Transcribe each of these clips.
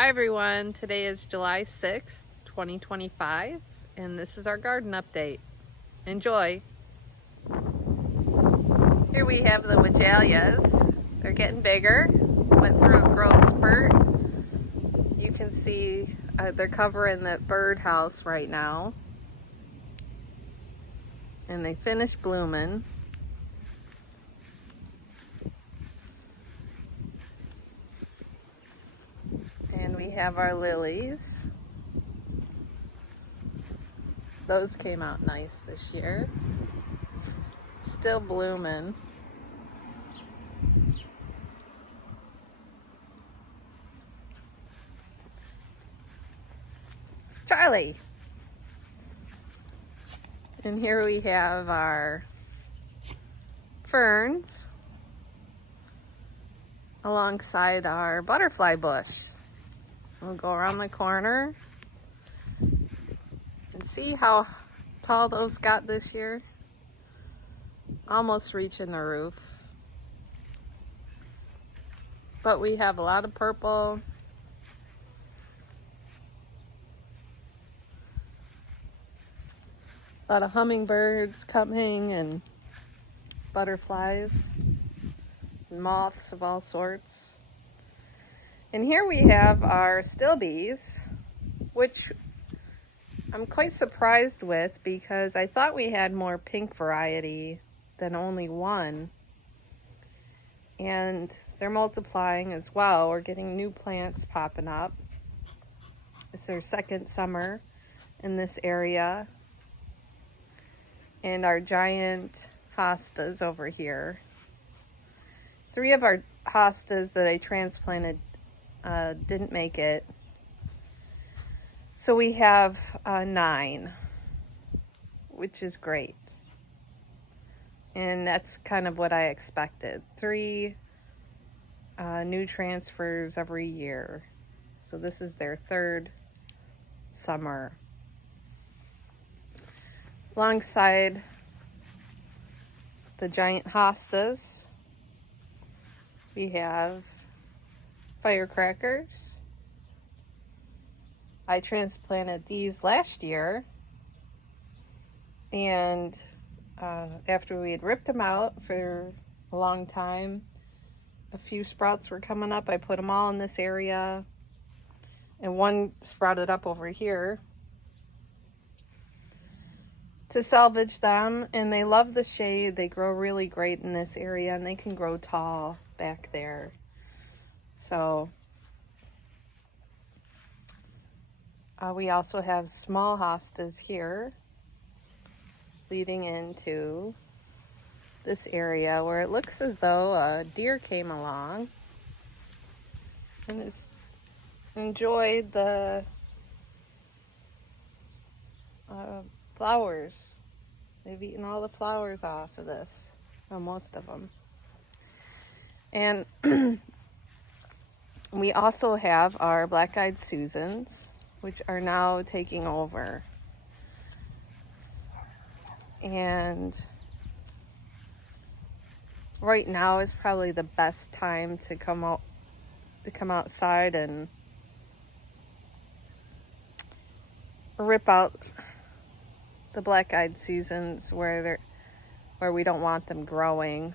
Hi everyone, today is July 6th, 2025, and this is our garden update. Enjoy! Here we have the Weigelias. They're getting bigger, went through a growth spurt. You can see they're covering the birdhouse right now. And they finished blooming. And we have our lilies. Those came out nice this year. Still blooming. Charlie! And here we have our ferns alongside our butterfly bush. We'll go around the corner and see how tall those got this year. Almost reaching the roof. But we have a lot of purple. A lot of hummingbirds coming and butterflies and moths of all sorts. And here we have our stilbees, which I'm quite surprised with because I thought we had more pink variety than only one. And they're multiplying as well. We're getting new plants popping up. It's their second summer in this area. And our giant hostas over here. 3 of our hostas that I transplanted didn't make it. So we have 9, which is great. And that's kind of what I expected. 3 new transfers every year. So this is their 3rd summer. Alongside the giant hostas, we have firecrackers. I transplanted these last year, and after we had ripped them out for a long time, a few sprouts were coming up. I put them all in this area, and one sprouted up over here to salvage them, and they love the shade. They grow really great in this area, and they can grow tall back there. So we also have small hostas here leading into this area where it looks as though a deer came along and has enjoyed the flowers. They've eaten all the flowers off of this, or most of them. And we also have our black-eyed Susans, which are now taking over. And right now is probably the best time to come outside and rip out the black-eyed Susans where we don't want them growing,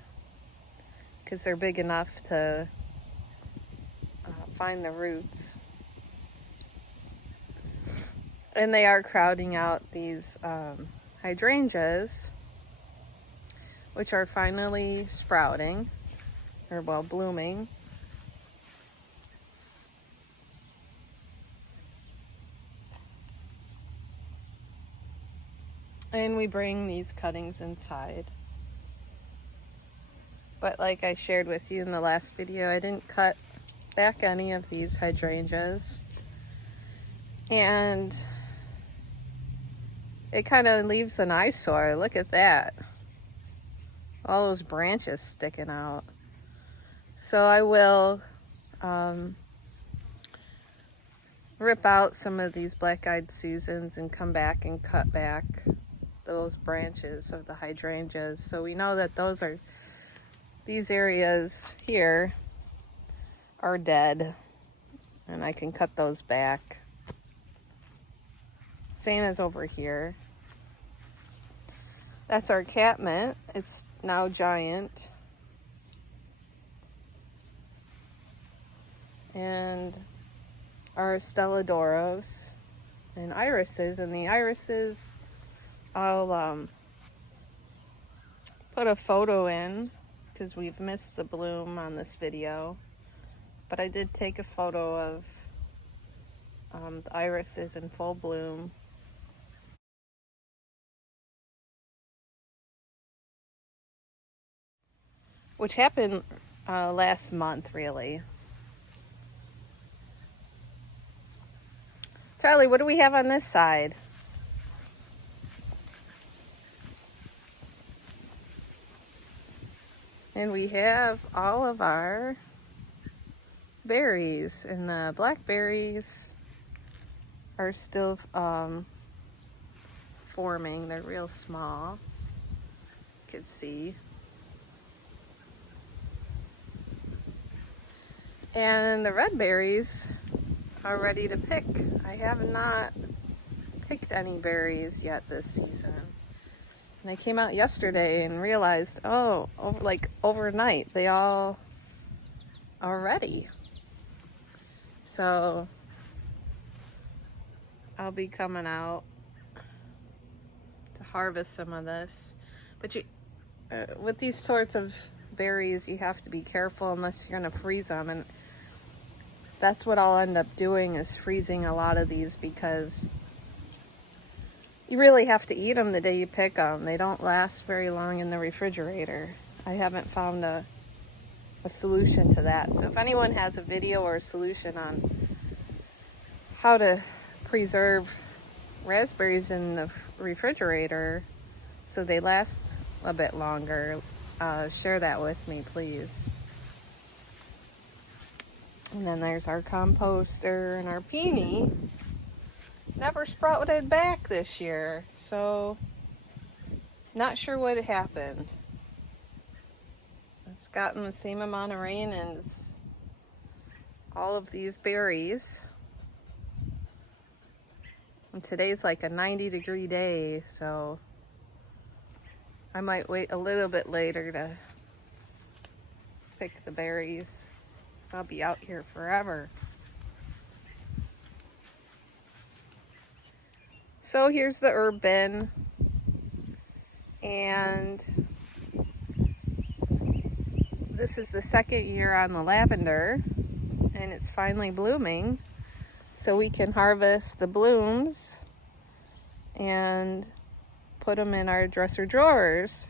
because they're big enough to find the roots. And they are crowding out these hydrangeas, which are finally sprouting, or well, blooming. And we bring these cuttings inside. But like I shared with you in the last video, I didn't cut back any of these hydrangeas. And it kind of leaves an eyesore. Look at that. All those branches sticking out. So I will rip out some of these black-eyed Susans and come back and cut back those branches of the hydrangeas. So we know that these areas here are dead. and I can cut those back. Same as over here. That's our catmint. It's now giant. And our Stelladoros and irises. And the irises, I'll put a photo in because we've missed the bloom on this video. But I did take a photo of the irises in full bloom. Which happened last month, really. Charlie, what do we have on this side? And we have all of our berries, and the blackberries are still forming. They're real small. You can see. And the red berries are ready to pick. I have not picked any berries yet this season. And I came out yesterday and realized, overnight, they all are ready. So I'll be coming out to harvest some of this. But with these sorts of berries, you have to be careful unless you're going to freeze them. And that's what I'll end up doing, is freezing a lot of these, because you really have to eat them the day you pick them. They don't last very long in the refrigerator. I haven't found a solution to that. So if anyone has a video or a solution on how to preserve raspberries in the refrigerator so they last a bit longer, share that with me, please. And then there's our composter, and our peony never sprouted back this year, so not sure what happened. It's gotten the same amount of rain as all of these berries. And today's like a 90-degree day, so I might wait a little bit later to pick the berries. I'll be out here forever. So here's the herb bin, and this is the second year on the lavender, and it's finally blooming, so we can harvest the blooms and put them in our dresser drawers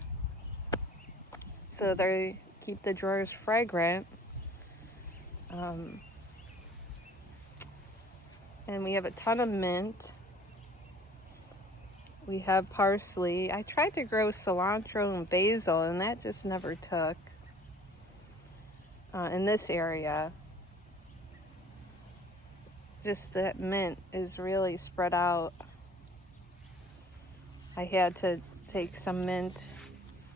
so they keep the drawers fragrant. And we have a ton of mint. We have parsley. I tried to grow cilantro and basil, and that just never took in this area. Just that mint is really spread out. I had to take some mint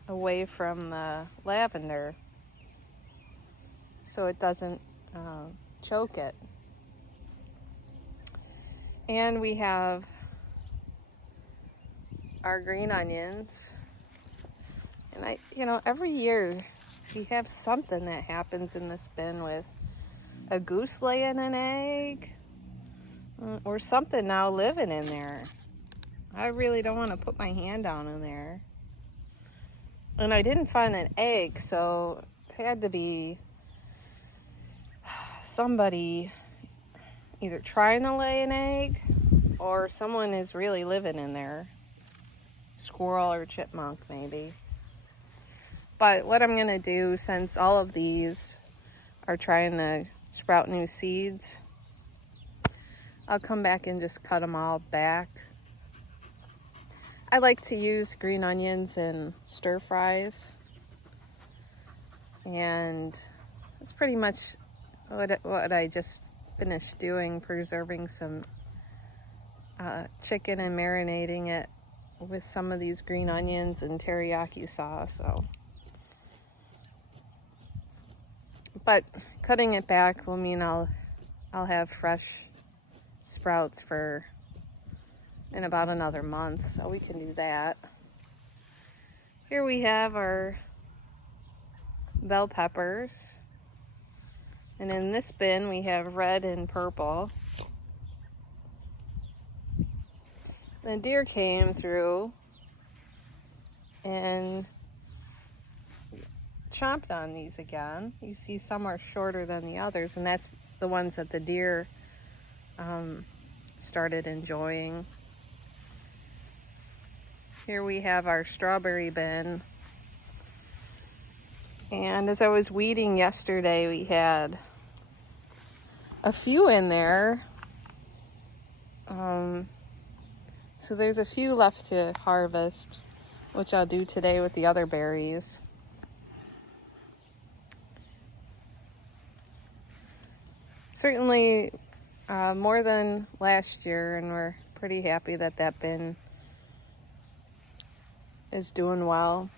away from the lavender so it doesn't choke it. And we have our green onions. And every year we have something that happens in this bin, with a goose laying an egg or something now living in there. I really don't want to put my hand down in there. And I didn't find an egg, so it had to be somebody either trying to lay an egg or someone is really living in there. Squirrel or chipmunk, maybe. But what I'm going to do, since all of these are trying to sprout new seeds, I'll come back and just cut them all back. I like to use green onions in stir fries. And that's pretty much what I just finished doing, preserving some chicken and marinating it with some of these green onions and teriyaki sauce. But cutting it back will mean I'll I'll have fresh sprouts for in about another month, so we can do that. Here we have our bell peppers. And in this bin we have red and purple. The deer came through and chomped on these again. You see some are shorter than the others, and that's the ones that the deer started enjoying. Here we have our strawberry bin. And as I was weeding yesterday, we had a few in there. So there's a few left to harvest, which I'll do today with the other berries. Certainly more than last year, and we're pretty happy that that bin is doing well.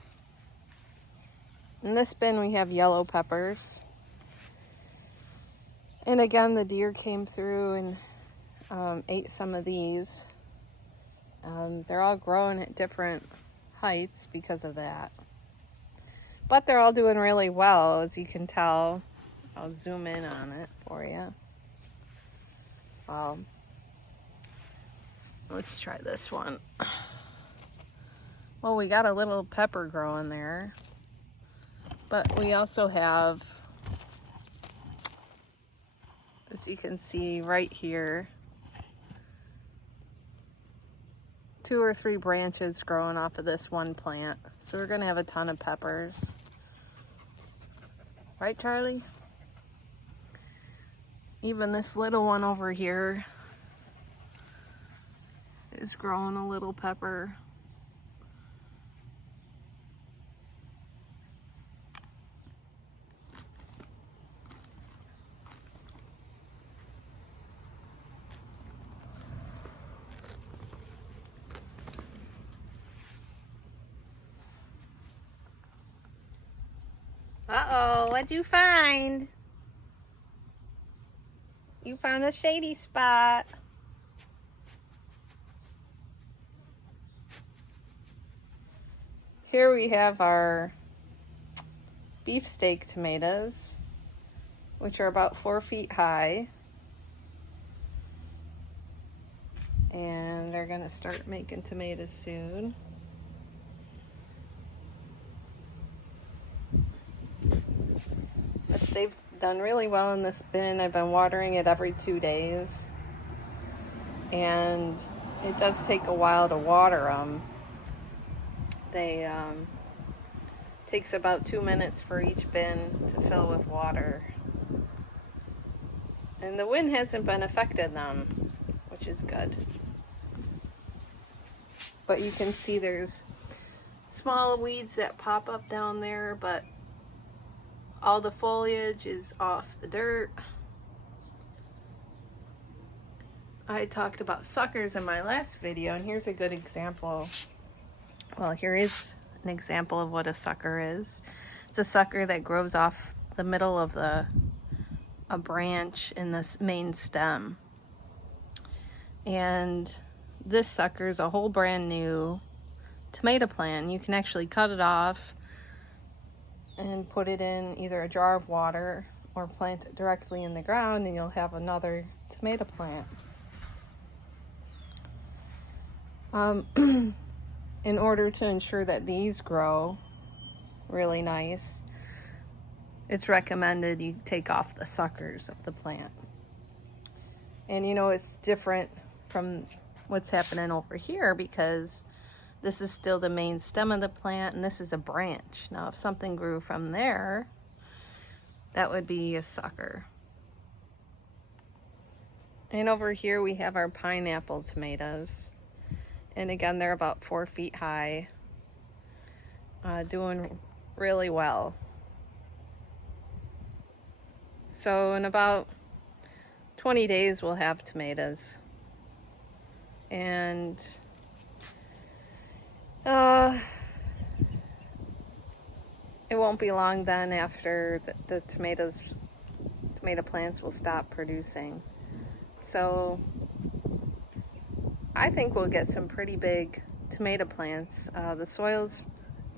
In this bin we have yellow peppers. And again, the deer came through and ate some of these. They're all growing at different heights because of that. But they're all doing really well, as you can tell. I'll zoom in on it for you. Well, let's try this one. Well, we got a little pepper growing there. But we also have, as you can see right here, 2 or 3 branches growing off of this one plant. So we're gonna have a ton of peppers. Right, Charlie? Even this little one over here is growing a little pepper. Uh-oh, what'd you find? You found a shady spot. Here we have our beefsteak tomatoes, which are about 4 feet high. And they're gonna start making tomatoes soon. But they've done really well in this bin. I've been watering it every 2 days. And it does take a while to water them. They takes about 2 minutes for each bin to fill with water. And the wind hasn't been affecting them, which is good. But you can see there's small weeds that pop up down there, but all the foliage is off the dirt. I talked about suckers in my last video, and here's a good example. Well, here is an example of what a sucker is. It's a sucker that grows off the middle of a branch in this main stem. And this sucker is a whole brand new tomato plant. You can actually cut it off and put it in either a jar of water or plant it directly in the ground, and you'll have another tomato plant. In order to ensure that these grow really nice, it's recommended you take off the suckers of the plant. And you know, it's different from what's happening over here because this is still the main stem of the plant and this is a branch. Now, if something grew from there, that would be a sucker. And over here we have our pineapple tomatoes. And again, they're about 4 feet high, doing really well. So in about 20 days, we'll have tomatoes. And it won't be long then after the tomatoes tomato plants will stop producing. So I think we'll get some pretty big tomato plants. The soil's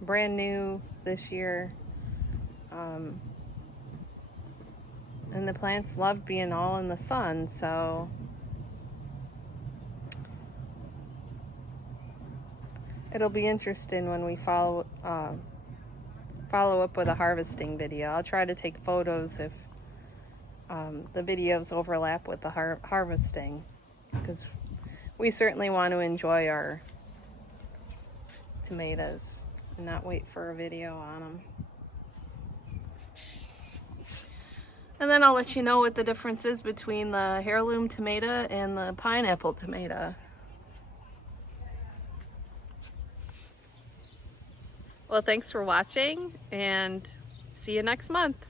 brand new this year. And the plants love being all in the sun, so it'll be interesting when we follow up with a harvesting video. I'll try to take photos if the videos overlap with the harvesting, because we certainly want to enjoy our tomatoes and not wait for a video on them. And then I'll let you know what the difference is between the heirloom tomato and the pineapple tomato. Well, thanks for watching, and see you next month.